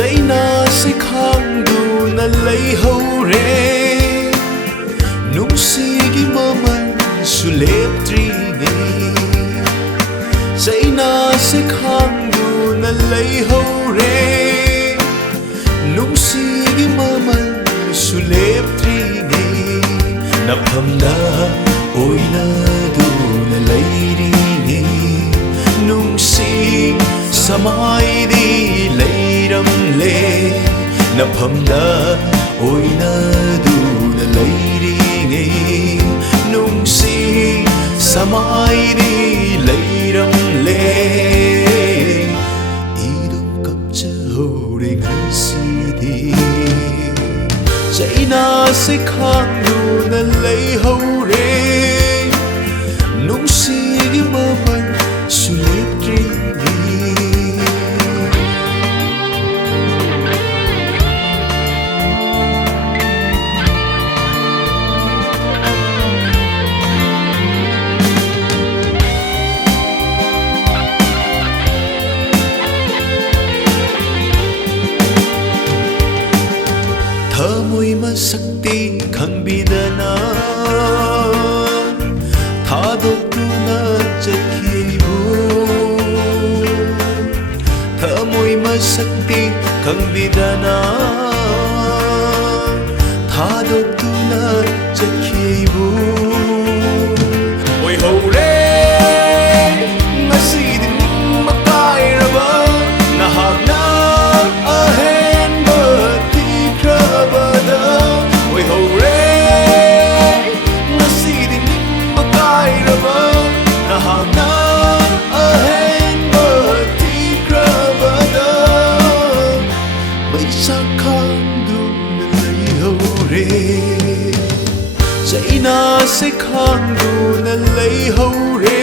zaina se khangduna leihore nungsigi maman suleptrini zaina se khangduna leihore nungsigi maman suleptrini naphamda oina duna leirini nungsig samai di leiram le naphamda oina duna leiringe nungsig samai di leiram le idum kapcha hore ngasidi zaina se khangduna leihore nungsigi maman suleptrini thamoi masakti khangbidana thadokuna chakhibu thamoi masakti khangbidana thadokuna chakhibu oi hore ngasidi makairaba nahakna ahen zaina se khangduna leihore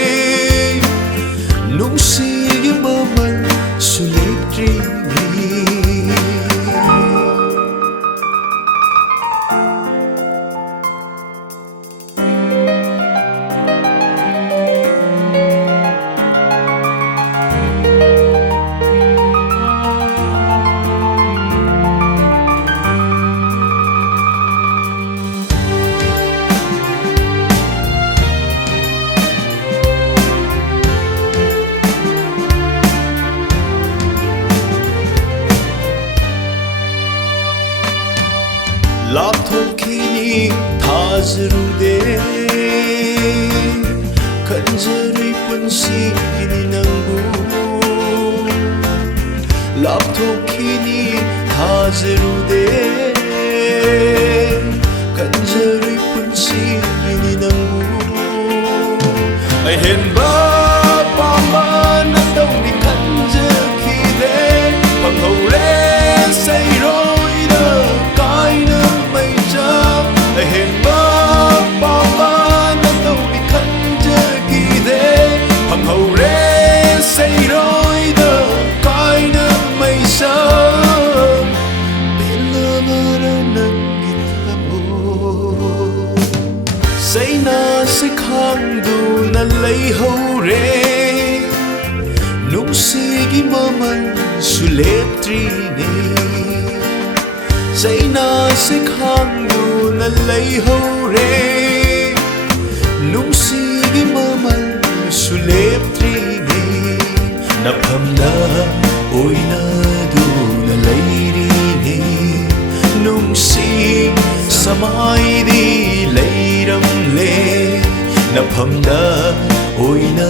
nungsigi maman suleptrini lapthokini thazrude kanjari punsi ini nangu lapthokini thazrude kanjari punsi ini nangu ai hen ba pama na dau ni kanjakide panghore sai roi da kai na mai cha ai hen ba pama na dau ni kanjakide panghore sai roi da kai na mai cha zaina se khangduna leihore nungsigi maman suleptrini zaina se khangduna leihore nungsigi maman suleptrini naphamda oina duna leirini nungsig samai di leiram le naphamda oina